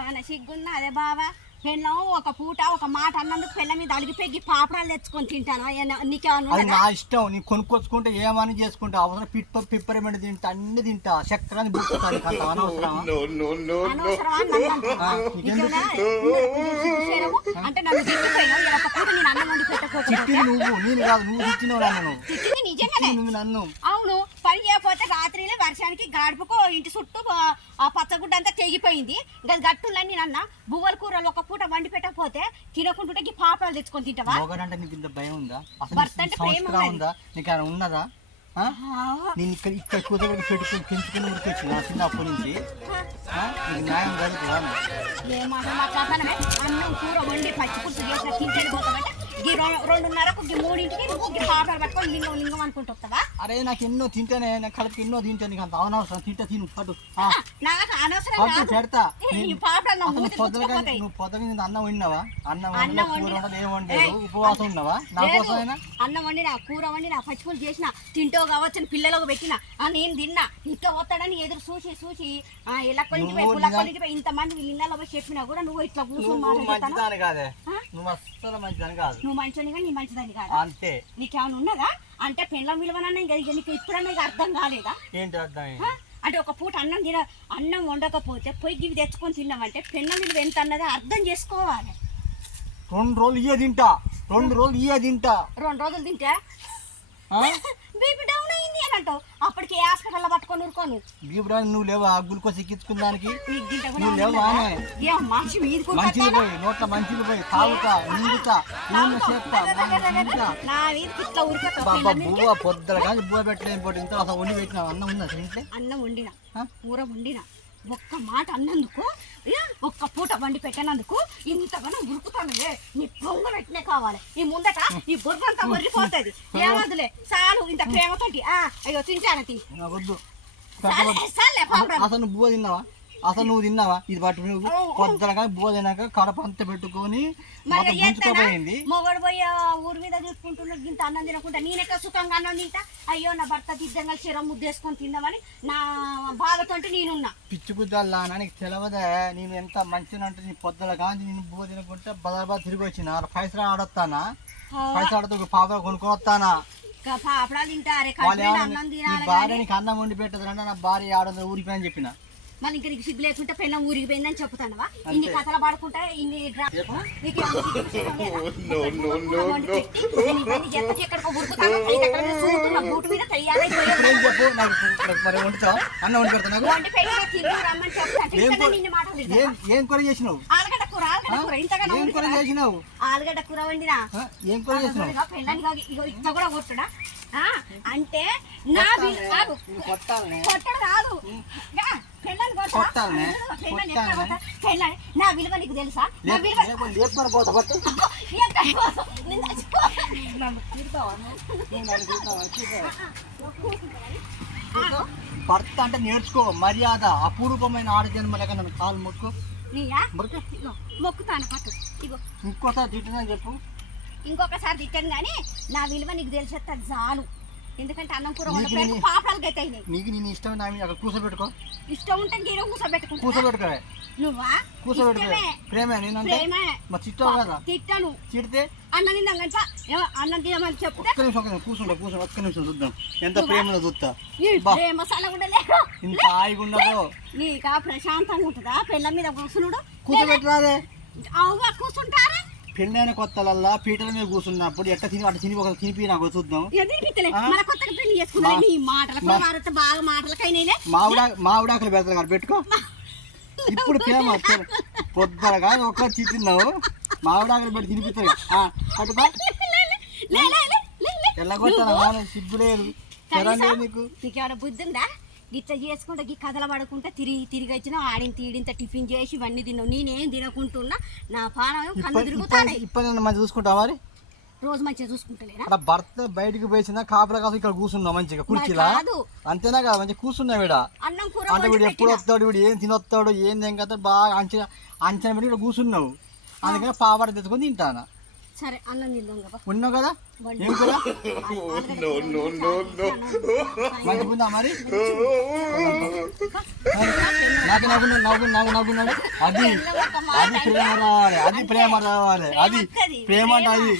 ఏమన్నా సిగ్గున్నా అదే బావా పెళ్ళం ఒక పూట ఒక మాట అన్నందుకు పెళ్ళ మీద అడిగిపోయి పాపడాలు తెచ్చుకొని తింటాను అది నా ఇష్టం నీ కొనుక్కొచ్చుకుంటే ఏమని చేసుకుంటా అవసరం పిప్పరమెంట్ తింటా అన్ని తింటా చక్రాన్ని బుక్కుతాను అంటే నన్ను తిట్టిపోయినావు ఒక పూట నేను అన్నం వండి చిట్టింది నువ్వు నేను కాదు నువ్వు తిట్టినవు నన్ను తిట్టింది నిజంగానే నన్ను అవును పని చేయకపోతే రాత్రిలో వర్షానికి గాడుపుకో ఇంటి చుట్టూ ఆ పచ్చగుడ్డ అంతా తెగిపోయింది ఇంకా గట్టులని నన్న బువ్వల కూరలు ఒక పూట వండి పెట్టకపోతే తినకుంటుంటే ఈ పాపడాలు తెచ్చుకొని తింటావా అంటే నీకు ఇంత భయం ఉందా అసలు ఉందా నీకు ఏమైనా ఉన్నదా నేను ఇక్కడ కూతురు పెట్టుకుని పెంచుకుని ఉరికొచ్చిన చిన్నప్పటి నుంచి న్యాయం జరుగుతుందా ఏ మాట మాట్లాడతానమే అన్నం కూర వండి పచ్చి పులుసు చేసిన తింటే పోతామంటే ఈ 2:30కు 3ంటికి నువ్వు పాపడాలు పట్టుకొని లింగం అనుకుంటావా అరే నాకు ఎన్నో తింటేనే నాకు కడుపు ఎన్నో తింటే నీకు అంత అనవసరం తింటే తిను పట్టు నాకు అనవసరం పెడతా నువ్వు పొద్దుగా అన్నం వండినావా అన్నం కూర ఏమంటారు ఉపవాసం ఉన్నావా నా కోసమైనా అన్నం వండినా కూర వండినా పచ్చిపులు చేసిన తింటో కావచ్చని పిల్లలకు పెట్టినా నేను తిన్నా ఇంకా వస్తాడని ఎదురు చూసి ఇలా కొనిపోయి ఇంతమంది ఇళ్ళలో పోయి చెప్పినా కూడా నువ్వు ఇట్లా కూర్చొని కాదే నువ్వు అస్సలు మంచిదని కాదు నువ్వు మంచిని కానీ నీ మంచిదని కాదు అంతే నీకేమైనా ఉన్నదా అంటే పెళ్ళం విలువనన్నా ఇంకా నీకు ఇప్పుడన్నా ఇక అర్థం కాలేదా ఏంటి అర్థం అంటే ఒక పూట అన్నం వండకపోతే పోయి ఇవి తెచ్చుకొని తిన్నామంటే పెళ్ళం విలువ ఎంత అన్నది అర్థం చేసుకోవాలి 2 రోజులు ఇయ్య తింటా 2 రోజులు ఇయ్య తింటా 2 రోజులు తింటే బీపీ డౌన్ అయింది అని అంటావు అప్పటికి హాస్పిటల్లో పట్టుకొని ఊరుకోను బీపీ డౌన్ నువ్వు లేవా గ్లూకోజ్ ఎక్కించుకున్న దానికి నువ్వు లేవా మంచిది పోయి నోట్ల మంచిది పోయి తాగుతా నిండుతా బువ్వ పొద్దుల కానీ బువ్వ పెట్టలేని పోటీ ఇంత అసలు వండి పెట్టినా అన్నం ఉందా ఇంట్లో అన్నం వండినా కూర వండినా ఒక్క మాట అన్నందుకు ఒక్క పూట వండి పెట్టినందుకు ఇంతగానో ఉరుకుతానులే నీ పొంగ పెట్టినే కావాలి ఈ ముందట ఈ బుర్రంతా వరిపోతుంది ఏమదులే చాలు ఇంత ప్రేమతోటి అయ్యో తింటానది అసలు బువ్వ తిన్నావా అసలు నువ్వు తిన్నావా ఇది పట్టు నువ్వు పొద్దునగా బువ్వ తిన్నాక కడప అంతా పెట్టుకొని గుంజుకోపోయింది మొగడు పోయి ఊరి మీద చూసుకుంటున్నాడు ఇంత అన్నం తినకుండా నేనెక్క సుఖంగా అన్నం తింటా అయ్యో నా భర్త దిద్దంగా చీరం ముద్దేసుకొని తిందామని నా బాధతో నేనున్నా పిచ్చి గుద్దాలా నీకు తెలవదే నేను ఎంత మంచిగా అంటే నీ పొద్దుల కానీ నేను బువ్వ తినకుంటే బదాబా తిరిగి వచ్చిన పైసలు ఆడొస్తానా పైసలు ఆడుతూ పాప కొనుక్కొని వస్తానా పాపడాలు తింటారే భార్య నీకు అన్నం వండి పెట్టదంటే నా భార్య ఆడదు ఊరిపోయి చెప్పిన మళ్ళీ ఇంకా నీకు సిగ్గు లేకుంటే పెళ్ళం ఊరిగిపోయిందని చెప్తానవా ఇన్ని కథలు పడుకుంటా ఇన్ని ఎక్కడికో బూటు మీద ఏం కూర చేసినావు ఆలుగడ్డ కూర ఆలుగడ్డ కూర వండినా ఏం కూర చేసినావు పెళ్ళానికి ఇంత కూడా కొట్టుడా అంటే నా కొట్టడు కాదు నా విలువ నీకు తెలుసా భర్త అంటే నేర్చుకో మర్యాద అపూర్వమైన ఆడజన్మ లేక నన్ను కాలు మొక్కు మొక్కుతాను పట్టు ఇగో ఇంకోసారి తిట్టినా చెప్పు ఇంకొకసారి తిట్టాను కానీ నా విలువ నీకు తెలిసేస్తా చాలు ఎందుకంటే అన్నం కూర పాపడాలు గతాయి నీకు నేను ఇష్టం అక్కడ కూర్చోబెట్టుకో ఇష్టం ఉంటే నేను కూర్చోబెట్టుకో నువ్వా కూర్చోబెట్టుకో ప్రేమే నేను తిట్టావు కదా తిట్టాను తిడితే అన్నం తిందాం అన్నం తినమని చెప్తే ఒక్క నిమిషం చూద్దాం ఎంత ప్రేమలో చూస్తా మసాలా కూడా లేదు ఇంత హాయిగా ఉండదు నీకా ప్రశాంతంగా ఉంటుందా పెళ్ళ మీద కూర్చున్నాడు కూర్చోబెట్టరాదే అవుగా కూర్చుంటారా పెళ్ళైన కొత్తలల్లా పీటల మీద కూర్చున్నప్పుడు ఎట్లా తిని అటు తిని ఒక తినిపి నాకు చూద్దాం మావిడాకులు పెడతారు కదా పెట్టుకో ఇప్పుడు ప్రేమ పొద్దున కాదు ఒక్క తిన్నావు మావిడాకులు పెట్టి తినిపిస్తాయి అటుపా ఎలా కొట్టాను సిగ్గు లేదు నీకు బుద్ధి ఉందా ఇట్లా చేసుకుంటా ఈ కథలు పడుకుంటా తిరిగి వచ్చినా ఆడింత టిఫిన్ చేసి ఇవన్నీ తిన్నావు నేనేం తినకుంటున్నా నా పానం కళ్ళు తిరుగుతాయి ఇప్పుడు మంచిగా చూసుకుంటా మరి రోజు మంచిగా చూసుకుంటలేనా భర్త బయటకు పోయినా కాపలా కాదు ఇక్కడ కూర్చున్నావు మంచిగా కుర్చీలా అంతేనా కదా మంచిగా కూర్చున్నావు వీడ అంటే వీడు ఎప్పుడు వస్తాడు వీడు ఏం తినొస్తాడు ఏం కదా బాగా అంచనా పెట్టి ఇక్కడ కూర్చున్నావు అందుకని పాపడ తెచ్చుకొని తింటానా సరే అన్నం తిందాం కదా. ఉన్నావు కదా వండి. ఏం కూర మంచిగుందా మరి నాకు నవ్వున్నాడు అది అది ప్రేమ రావాలి అది ప్రేమ రావాలి అది ప్రేమ అంటే అది